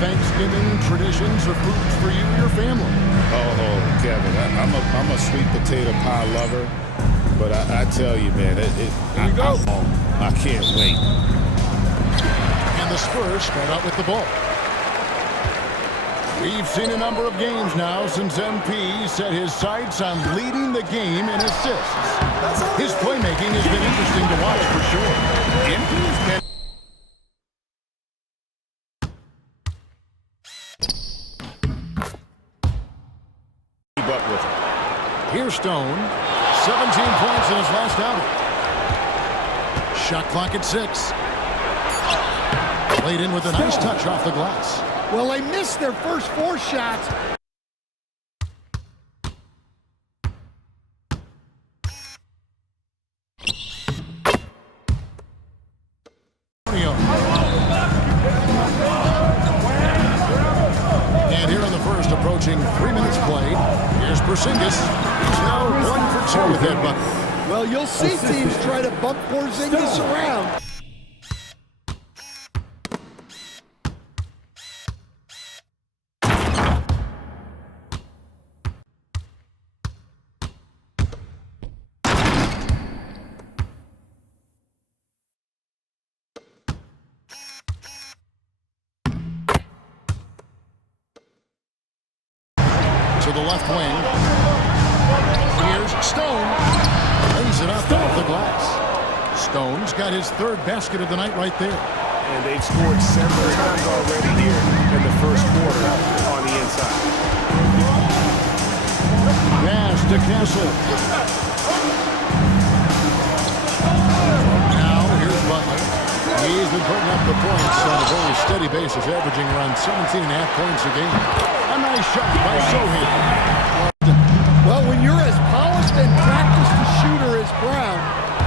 Thanksgiving traditions or foods for you and your family? Oh, Kevin, I'm a sweet potato pie lover, but I tell you, man, Here we go. I can't wait. And the Spurs start out with the ball. We've seen a number of games now since MP set his sights on leading the game in assists. His playmaking has been interesting to watch for sure. MP's been Here's Stone, 17 points in his last outing. Shot clock at 6. Played in with a nice touch off the glass. Well, they missed their first 4 shots. And here in the first, approaching 3 minutes played. Here's Porzingis. He's now 1 for 2 with that bucket. Well, you'll see teams try to bump Porzingis around. To the left wing. Here's Stone. Lays it up off the glass. Stone's got his 3rd basket of the night right there. And they've scored several times already here in the first quarter on the inside. Pass to Castle. Now here's Butler. He's been putting up the points on a very steady basis, averaging around 17.5 points a game. A nice shot by Sohi. Well, when you're as polished and practiced a shooter as Brown,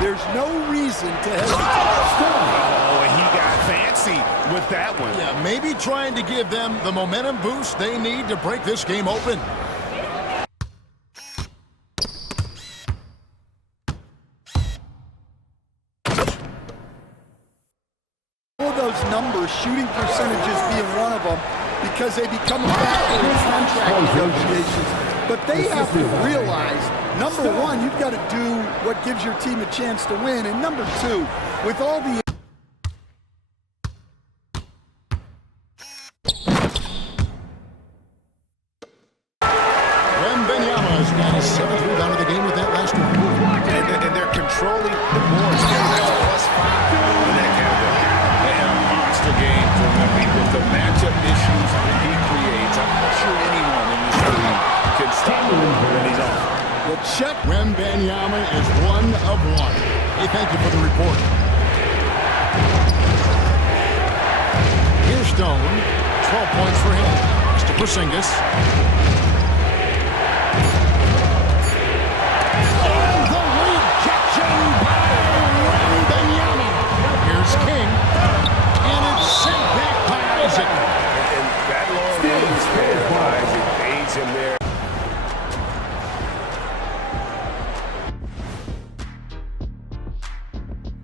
there's no reason to hesitate. Oh, and he got fancy with that one. Yeah, maybe trying to give them the momentum boost they need to break this game open. All those numbers, shooting percentages being one of them, because they become a factor in contract negotiations. But they have to realize, number one, you've got to do what gives your team a chance to win. And number two, with all the Wembanyama's got his 7th rebound of the game with that last one. And they're controlling the boards. That's +5 in that category. And a monster game for Wemby with the matchup issues he creates. I'm not sure anyone in this league can stop him when he's on. Well, check. Wembanyama is 1 of 1. Hey, thank you for the report. Here's Stone. 12 points for him. Mr. Porzingis. And the rejection by Wembanyama. Here's King. And it's sent back by Isaac. And that long wingspan of Isaac aids him there.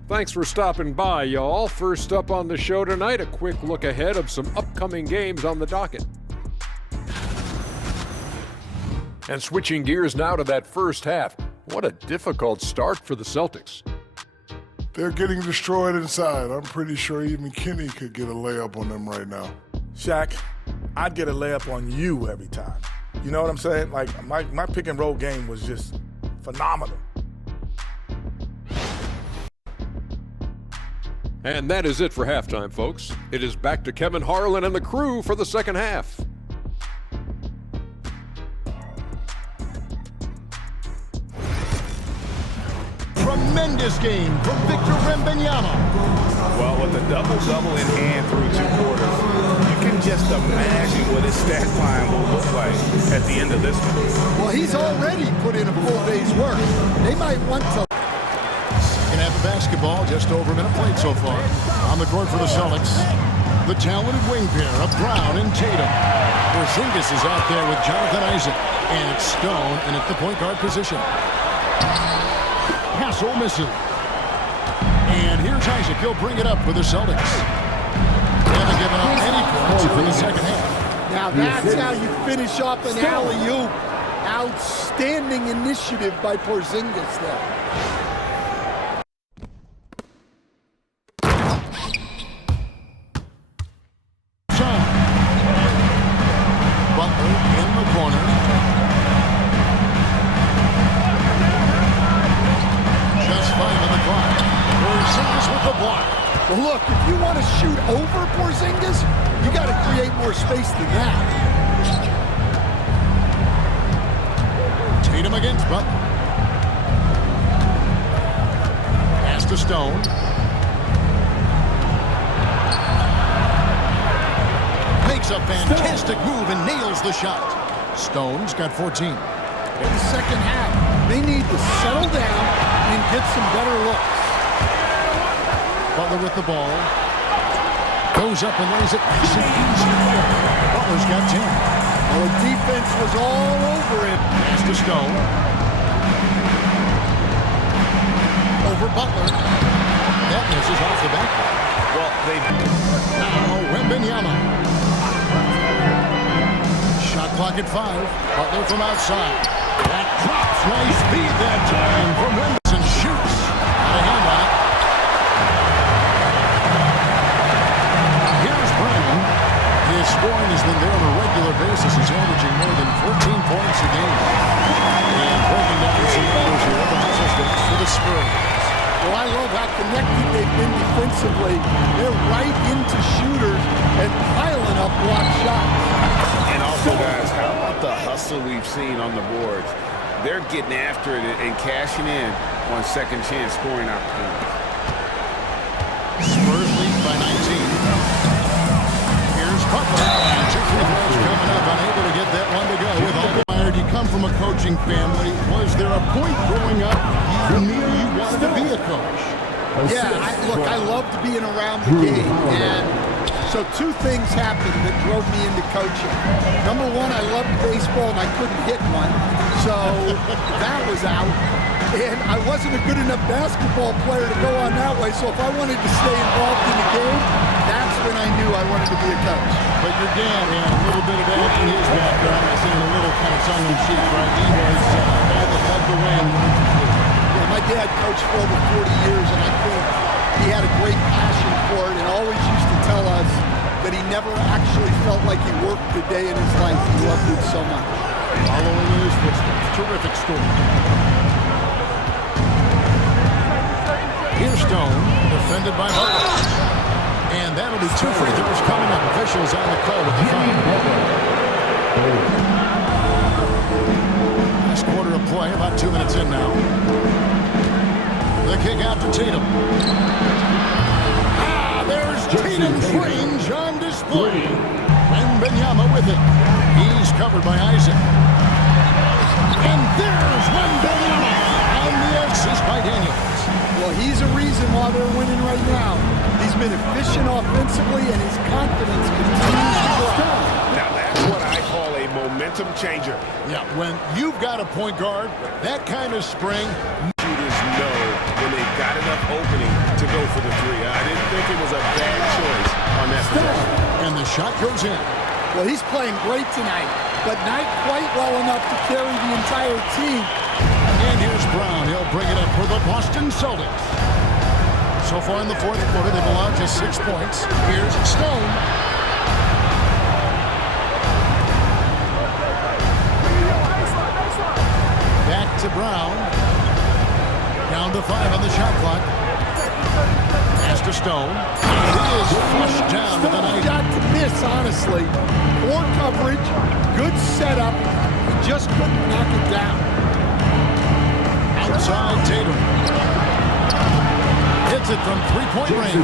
Thanks for stopping by, y'all. First up on the show tonight, a quick look ahead of some upcoming games on the docket. And switching gears now to that first half. What a difficult start for the Celtics. They're getting destroyed inside. I'm pretty sure even Kenny could get a layup on them right now. Shaq, I'd get a layup on you every time. You know what I'm saying? Like, my pick and roll game was just phenomenal. And that is it for halftime, folks. It is back to Kevin Harlan and the crew for the second half. Tremendous game from Victor Wembanyama. Well, with a double-double in hand through 2 quarters, you can just imagine what his stat line will look like at the end of this one. well, he's already put in a full day's work. They might want to. Second half of basketball, just over a minute played so far. On the court for the Celtics, the talented wing pair of Brown and Tatum. Porzingis is out there with Jonathan Isaac. And it's Stone in at the point guard position. Hassel misses. And here's Isaac. He'll bring it up for the Celtics. And again, given up any points here in the second half. Now that's how you finish off an alley-oop. Outstanding initiative by Porzingis there. Well, look, if you want to shoot over Porzingis, you got to create more space than that. Tatum against Butler. Pass to Stone. Makes a fantastic move and nails the shot. Stone's got 14. In the second half, they need to settle down and get some better looks. Butler with the ball. Goes up and lays it. Butler's got 10. Well, the defense was all over him. Pass to Stone. Over Butler. That misses off the back. Well, now Wembanyama. Shot clock at 5. Butler from outside. That drops. Nice speed that time from Wembanyama. And shoots. Out of hand on it. His scoring has been there on a regular basis. He's averaging more than 14 points a game. And breaking down some numbers here, the hustle stats for the Spurs. Well, I love how connected they've been defensively. They're right into shooters and piling up block shots. And also, guys, how about the hustle we've seen on the boards? They're getting after it and cashing in on second chance scoring opportunities. Spurs lead by 19. Butler. Two free throws coming up, unable to get that one to go. With all you come from a coaching family. Was there a point growing up you knew you wanted to be a coach? Yeah, I loved being around the game, and so two things happened that drove me into coaching. Number one, I loved baseball and I couldn't hit one, so that was out. And I wasn't a good enough basketball player to go on that way, so if I wanted to stay involved in the game, that's when I knew I wanted to be a coach. But your dad had a little bit of that in his background. I saying a little kind of tongue-in-cheek, right? He was a guy that led the way in what you did. Yeah, my dad coached for over 40 years, and I think he had a great passion for it and always used to tell us that he never actually felt like he worked a day in his life. He loved it so much. Following in his footsteps. Terrific story. Here's Stone, defended by Butler. And that'll be two free throws coming up. Officials on the call with the foul. Last quarter of play, about 2 minutes in now. The kick out to Tatum. There's Tatum's range on display. Wembanyama with it. He's covered by Isaac. And there's Wembanyama. And the assist by Daniels. Well, he's a reason why they're winning right now. He's been efficient offensively, and his confidence continues to grow. Now, that's what I call a momentum changer. Yeah, when you've got a point guard, that kind of spring. Shooters know when they've got enough opening to go for the three. I didn't think it was a bad choice on that possession. And the shot goes in. Well, he's playing great tonight, but not quite well enough to carry the entire team. And here's Brown. He'll bring it up for the Boston Celtics. So far in the fourth quarter, they've allowed just 6 points. Here's Stone. Back to Brown. Down to 5 on the shot clock. Pass to Stone. It is flushed down to the night. Got to miss, honestly. Poor coverage, good setup. He just couldn't knock it down. Outside Tatum. Hits it from three-point range.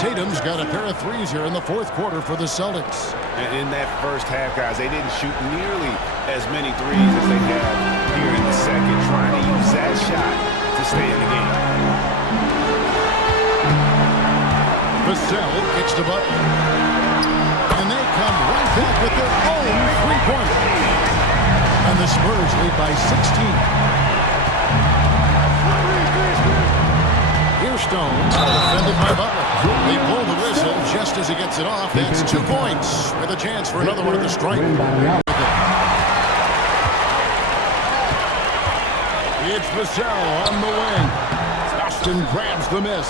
Tatum's got a pair of threes here in the fourth quarter for the Celtics. And in that first half, guys, they didn't shoot nearly as many threes as they have here in the second, trying to use that shot to stay in the game. Vassell kicks to Butler. And they come right back with their own three-pointer. And the Spurs lead by 16. Here's Stone, defended by Butler. They blow the whistle just as he gets it off. That's 2 points with a chance for another one at the stripe. It's Vassell on the wing. Austin grabs the miss.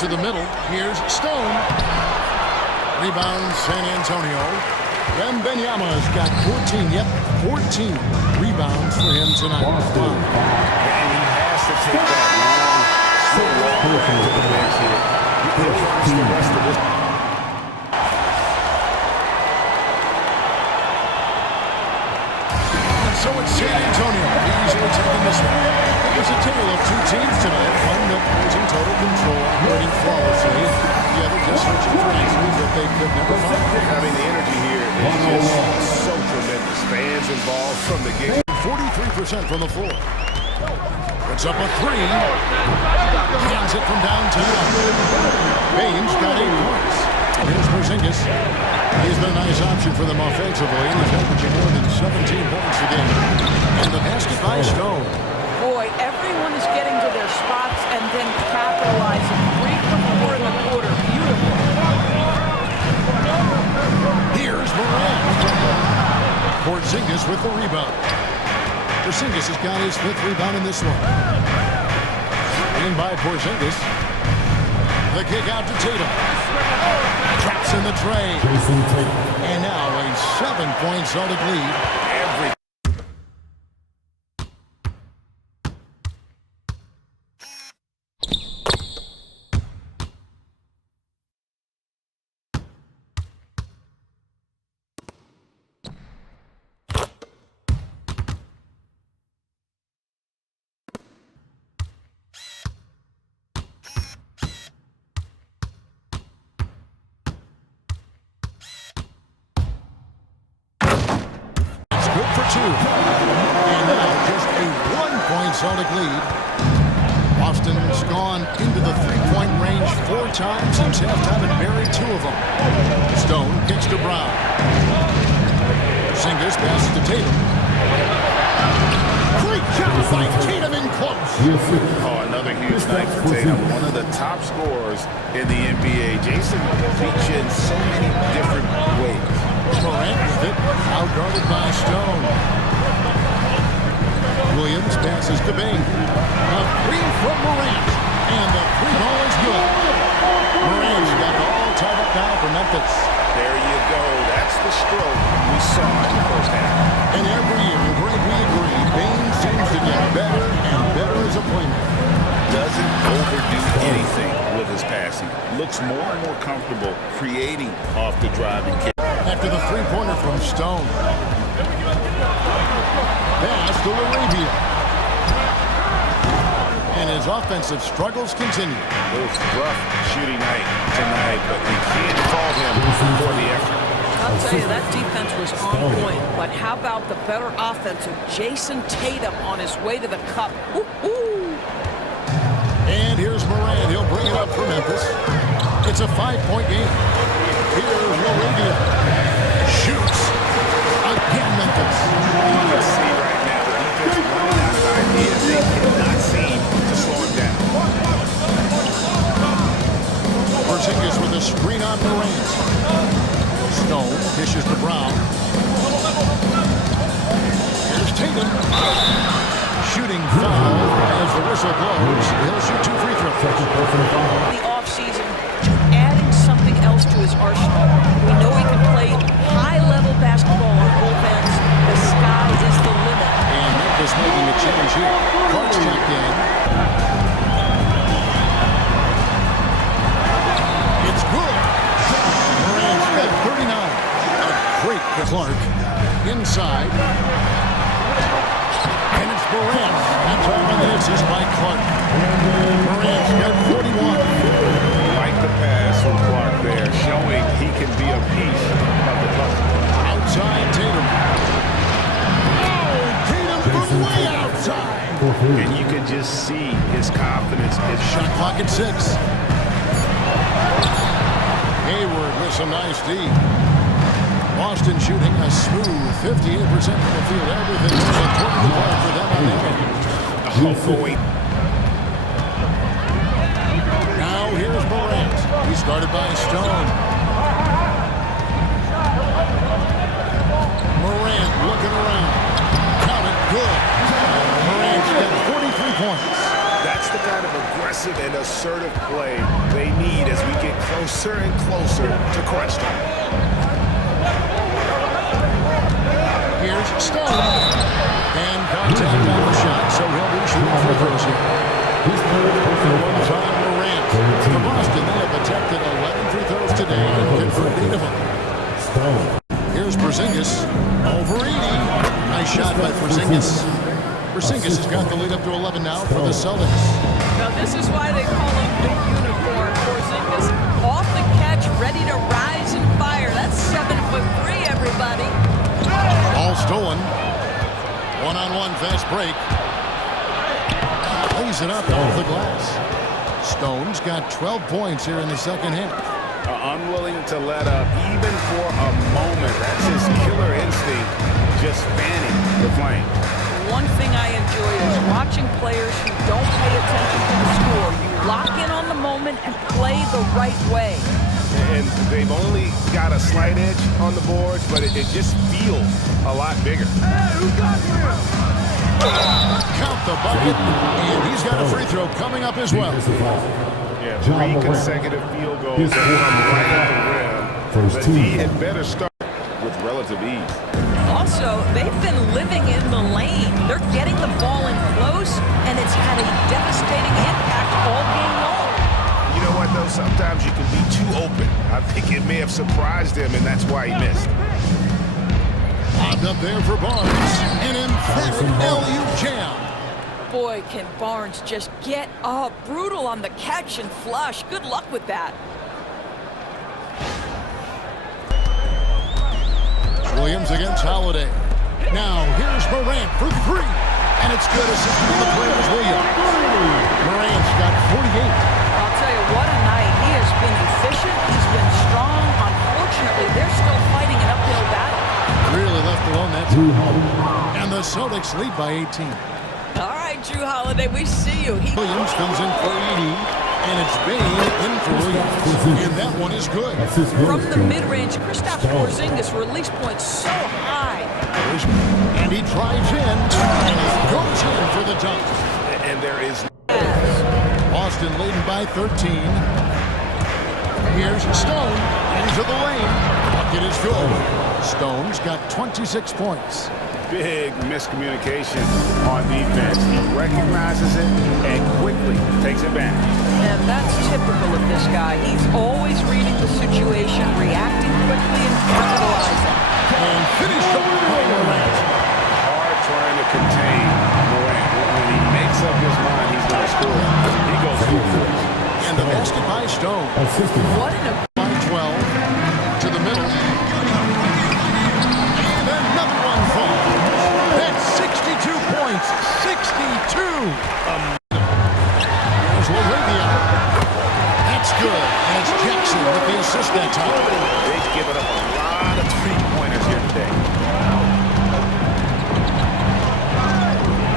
To the middle. Here's Stone. Rebound San Antonio. Wembanyama's got 14. Yep, 14 rebounds for him tonight. And he has to take that long, slow walk back to the bench here. He'll watch the rest of this. So it's San Antonio easily taking this one. It was a tale of 2 teams tonight. One that was in total control, operating flawlessly. The other just searching for answers that they could never find. I mean, the energy here is just so tremendous. Fans involved from the game. 43% from the floor. Puts up a 3. Hands it from downtown. Baines got 8 points. Here's Porzingis. He's been a nice option for them offensively. He's averaging more than 17 points a game. And the basket by Stone. Boy, everyone is getting to their spots and then capitalizing. 3 from 4 in the quarter. Beautiful. Here's Morant. Porzingis with the rebound. Porzingis has got his 5th rebound in this one. In by Porzingis. The kick out to Tatum. Traps in the tray. And now a 7-point Celtic lead. And now just a 1-point Celtic lead. Boston's gone into the 3-point range 4 times since halftime and buried 2 of them. Stone kicks to Brown. Porzingis passes to Tatum. Great job by Tatum in close. Oh, another huge night for Tatum. One of the top scorers in the NBA. Jason beats you in so many different ways. Morant with it, outguarded by Stone. Williams passes to Bain. A 3 from Morant, and the 3 ball is good. Morant's got it all tied up now for Memphis. There you go. That's the stroke we saw in the first half. And every year, Greg, we agree, Bain seems to get better and better as a playmaker. Doesn't overdo anything with his passing. Looks more and more comfortable creating off the driving kick. After the 3-pointer from Stone. Pass to Arabia. And his offensive struggles continue. It was rough shooting night tonight, but we can't fault him for the effort. I'll tell you, that defense was on point. But how about the better offense of Jason Tatum on his way to the cup? Woo-hoo! And here's Morant. He'll bring it up for Memphis. It's a 5-point game. Here's Arabia. Shoots. Again, Memphis. You can see right now the defense running out of ideas. They cannot seem to slow him down. Porzingis with a screen on Morant. Stone dishes to Brown. Here's Tatum. Shooting foul as the whistle blows. He'll shoot 2 free throws. The offseason, adding something else to his arsenal. We know he can play high-level basketball on both ends. The sky is the limit. And Memphis making a change here. Clark's checked in. It's good. Morant's got 39. A great Clark. Inside. And it's Morant. That's all on the assist by Clark. Morant's got 41. Like the pass from Clark there, showing he can be a piece of the puzzle. Outside Tatum. Oh, Tatum from way outside. And you can just see his confidence. His Shot clock at 6. Hayward with some nice D. Boston shooting a smooth 58% from the field. Everything was according to plan for them on the end. going. He's guarded by Stone. Morant looking around. Count it, good. Morant's got 43 points. That's the kind of aggressive and assertive play they need as we get closer and closer to crunch time. Here's Stone. And contact on the shot, so he'll be shooting free throws here. One-time Morant. For Boston, they have attempted 11 free throws today and converted 8 of them. Here's Porzingis. Over 80. Nice shot by Porzingis. Porzingis has got the lead up to 11 now for the Celtics. Now this is why they call him Big Unicorn. Porzingis off the catch, ready to rise and fire. That's 7'3", everybody. Ball stolen. One-on-one fast break. Lays it up off the glass. Stone's got 12 points here in the second half. Unwilling to let up even for a moment. That's his killer instinct, just fanning the flame. One thing I enjoy is watching players who don't pay attention to the score. You lock in on the moment and play the right way. And they've only got a slight edge on the boards, but it just feels a lot bigger. Count the bucket, and he's got a free throw coming up as well. Yeah, 3 consecutive field goals that come right at the rim. The D had better start with relative ease. Also, they've been living in the lane. They're getting the ball in close, and it's had a devastating impact all game long. You know what, though? Sometimes you can be too open. I think it may have surprised him, and that's why he missed. Lobbed up there for Barnes. An emphatic LU jam. Boy, can Barnes just get up. Brutal on the catch and flush. Good luck with that. Williams against Holiday. Now, here's Morant for 3. And it's good. Assisted on the play was Williams. Morant's got 48. I'll tell you, what a night. He has been efficient. He's been strong. Unfortunately, they're still fighting an uphill battle. Really left alone that time. And the Celtics lead by 18. All right, Drew Holiday, we see you. Williams comes in for 80. And it's Bain in for Williams. And that one is good. From the mid-range, Kristaps Porzingis release points so high. And he drives in. And he goes in for the dunk. And there is... Boston leading by 13. Here's Stone into the lane. Bucket is good. Stone's got 26 points. Big miscommunication on defense. He recognizes it and quickly takes it back. And that's typical of this guy. He's always reading the situation, reacting quickly, and capitalizing. And finished up by Morant. Hard trying to contain Morant. When he makes up his mind he's going to score, he goes full force. And the basket by Stone. What an... By 12 to the middle. And another one falls. That's 62 points. 62. There's Laravia. That's good. And it's Jackson with the assist that time. They've given up a lot of three-pointers here today.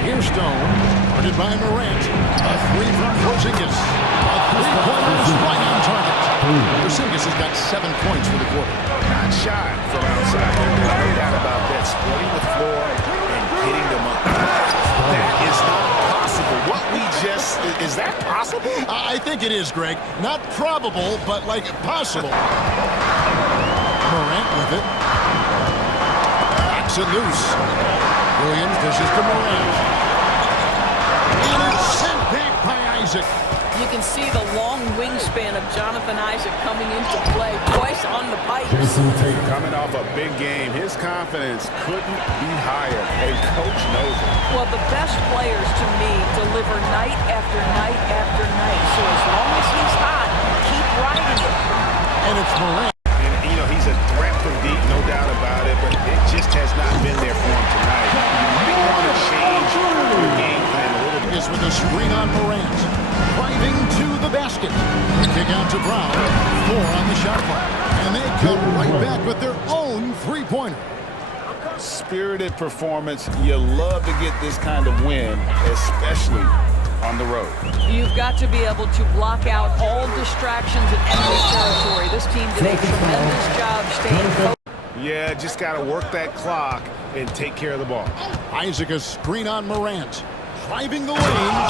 Here's Stone, guarded by Morant. A 3 from Porzingis. A 3-pointer is right on target. Porzingis has got 7 points for the quarter. Not shy from outside. There's no doubt about that. Splitting the floor and hitting them up. That is not possible. What we just... Is that possible? I think it is, Greg. Not probable, but like possible. Morant with it. Knocks it loose. Williams dishes to Morant. And it's sent back by Isaac. You can see the long wingspan of Jonathan Isaac coming into play. Twice on the pipe. Coming off a big game, his confidence couldn't be higher, and Coach knows it. Well, the best players, to me, deliver night after night after night. So as long as he's hot, keep riding it. And it's Morant. And, you know, he's a threat from deep, no doubt about it, but it just has not been there for him tonight. You might want to change your game plan a little bit. Is with a screen on Morant. Driving to the basket. The kick out to Brown. 4 on the shot clock. And they come right back with their own three-pointer. Spirited performance. You love to get this kind of win, especially on the road. You've got to be able to block out all distractions in enemy territory. This team did a tremendous job staying focused. Yeah, just got to work that clock and take care of the ball. Isaac, a screen on Morant. Driving the lane.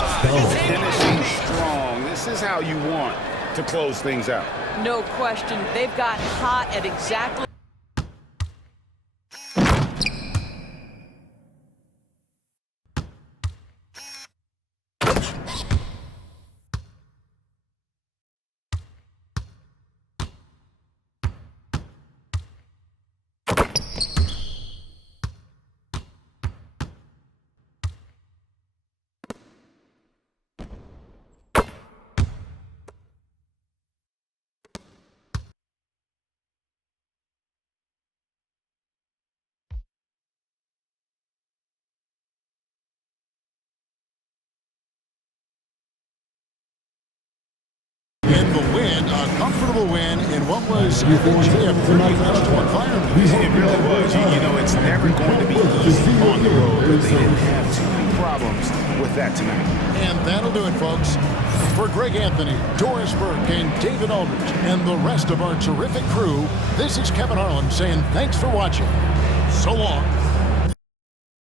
Finishing strong. This is how you want to close things out. No question. They've got hot at exactly. And the win, a comfortable win in what was, I think, a pretty hostile environment. It really was. You know, it's never going to be easy on the road, but they didn't have too many problems with that tonight. And that'll do it, folks. For Greg Anthony, Doris Burke, and David Aldridge, and the rest of our terrific crew, this is Kevin Harlan saying thanks for watching. So long.